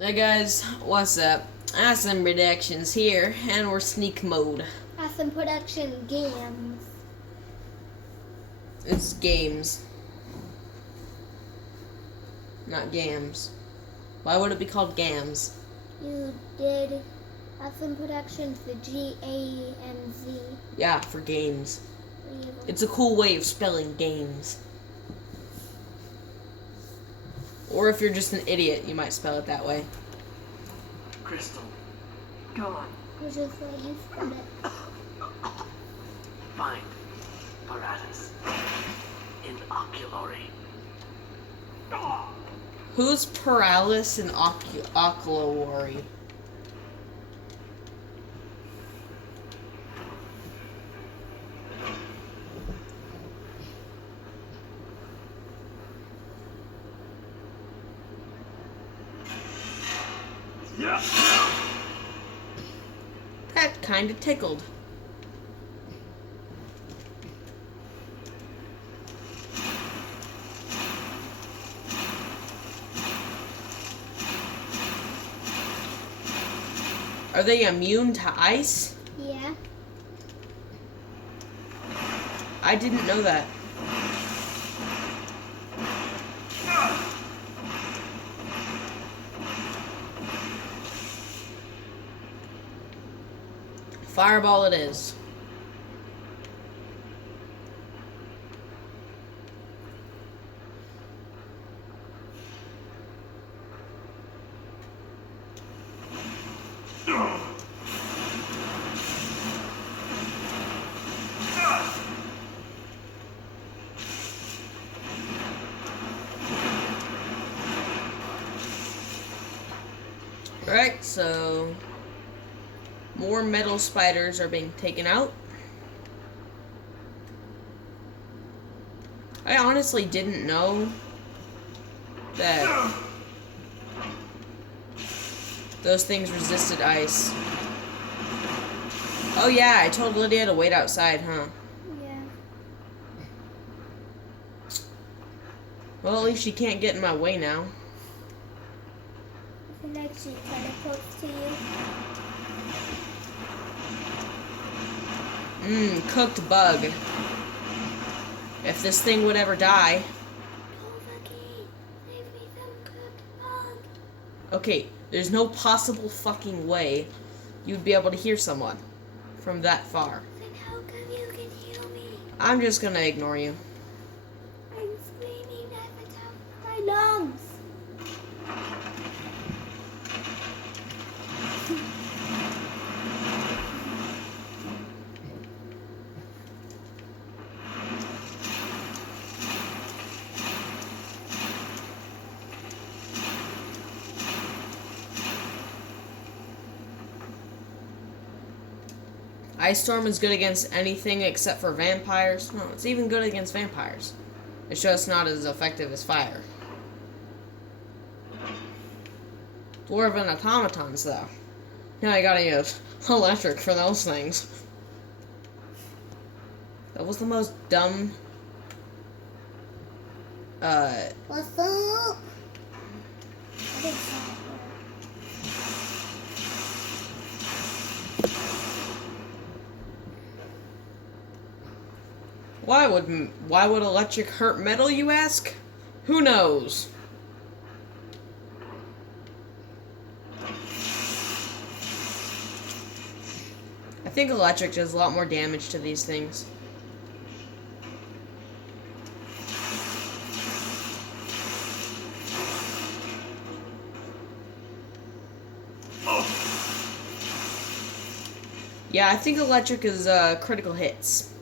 Hey guys, what's up? Awesome Redactions here, and we're sneak mode. Awesome Production Games. It's games, not gams. Why would it be called gams? You did Awesome Productions, the G-A-M-Z. Yeah, for games. It's a cool way of spelling games. Or if you're just an idiot, you might spell it that way. Crystal, go on. It's just like you spelled it. Find Paratus in Oculary. Who's Paralis and Oculary? Yeah. That kinda tickled. Are they immune to ice? Yeah. I didn't know that. Fireball it is. Alright, so more metal spiders are being taken out. I honestly didn't know that those things resisted ice. Oh yeah, I told Lydia to wait outside, huh? Yeah. Well, at least she can't get in my way now. I can actually teleport to you. Cooked bug. If this thing would ever die. Save me some cooked bug. Okay, there's no possible fucking way you'd be able to hear someone from that far. Then how come you can heal me? I'm just gonna ignore you. I'm screaming at the top of my lungs. Ice Storm is good against anything except for vampires. No, it's even good against vampires. It's just not as effective as fire. Dwarven automatons, though. Now I gotta use electric for those things. That was the most dumb... What's up? I think so. Why would electric hurt metal, you ask? Who knows? I think electric does a lot more damage to these things. Yeah, I think electric is critical hits.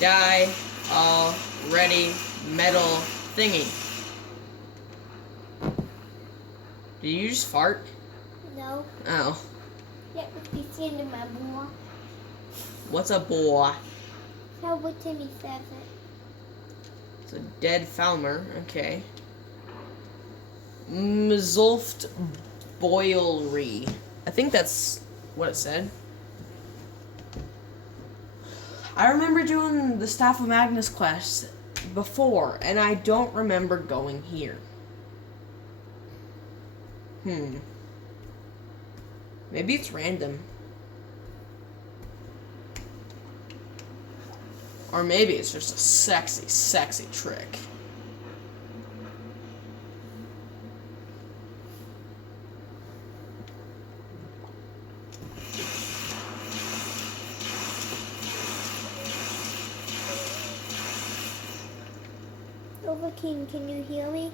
Die already, metal thingy. Did you just fart? No. Oh. That would be seen in my boy. What's a boy? Tell what Timmy says it. It's a dead Falmer. Okay. Mzulft Boilery. I think that's what it said. I remember doing the Staff of Magnus quest before, and I don't remember going here. Maybe it's random. Or maybe it's just a sexy, sexy trick. Overking, can you hear me?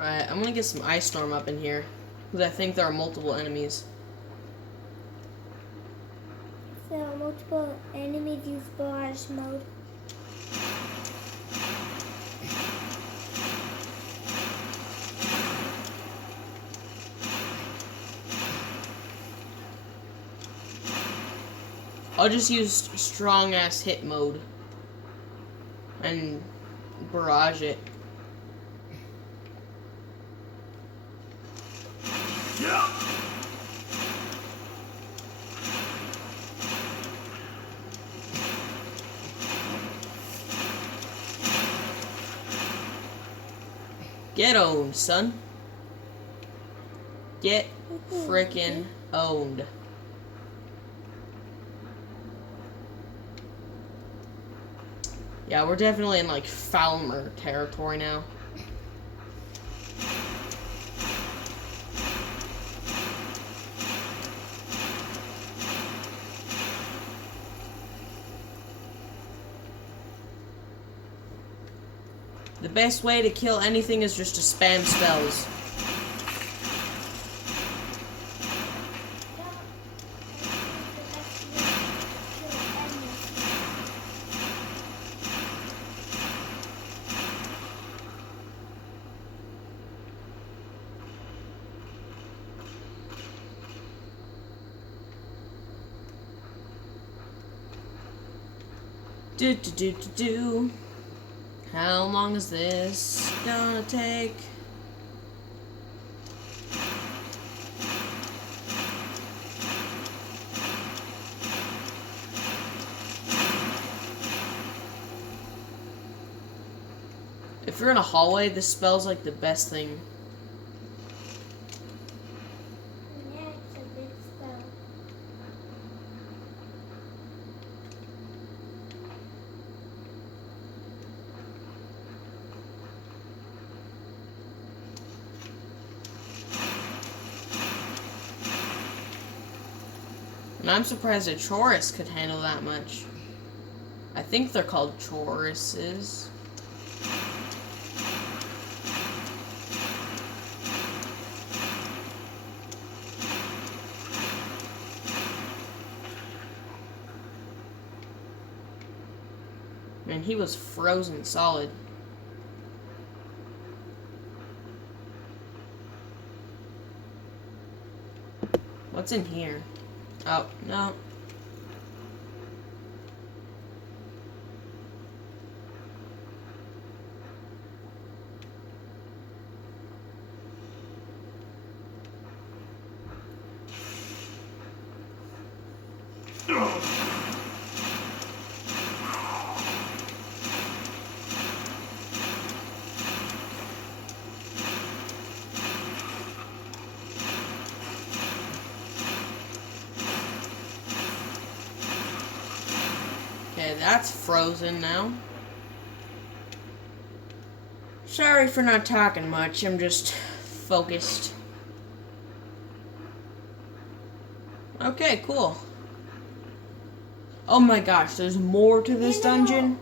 Alright, I'm gonna get some Ice Storm up in here. Because I think there are multiple enemies. There are multiple enemies use barrage mode. I'll just use strong ass hit mode. And barrage it. Yeah. Get owned, son. Get frickin' owned. Yeah, we're definitely in like Falmer territory now. The best way to kill anything is just to spam spells. Do. How long is this gonna take? If you're in a hallway, this spell's like the best thing. Yeah, it's a big spell. And I'm surprised a Chorus could handle that much. I think they're called Choruses. Man, he was frozen solid. What's in here? Oh, no. Okay, that's frozen now. Sorry for not talking much, I'm just focused. Okay, cool. Oh my gosh, there's more to this dungeon?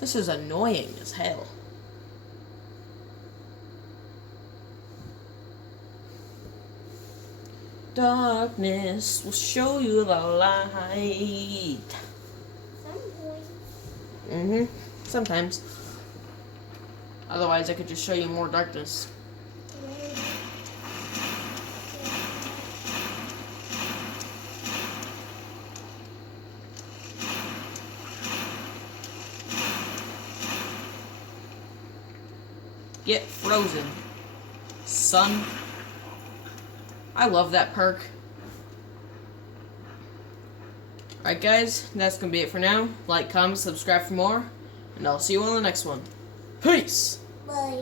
This is annoying as hell. Darkness will show you the light. Sometimes. Otherwise, I could just show you more darkness. Get frozen. Son. I love that perk. Alright guys, that's gonna be it for now. Like, comment, subscribe for more, and I'll see you on the next one. Peace! Bye.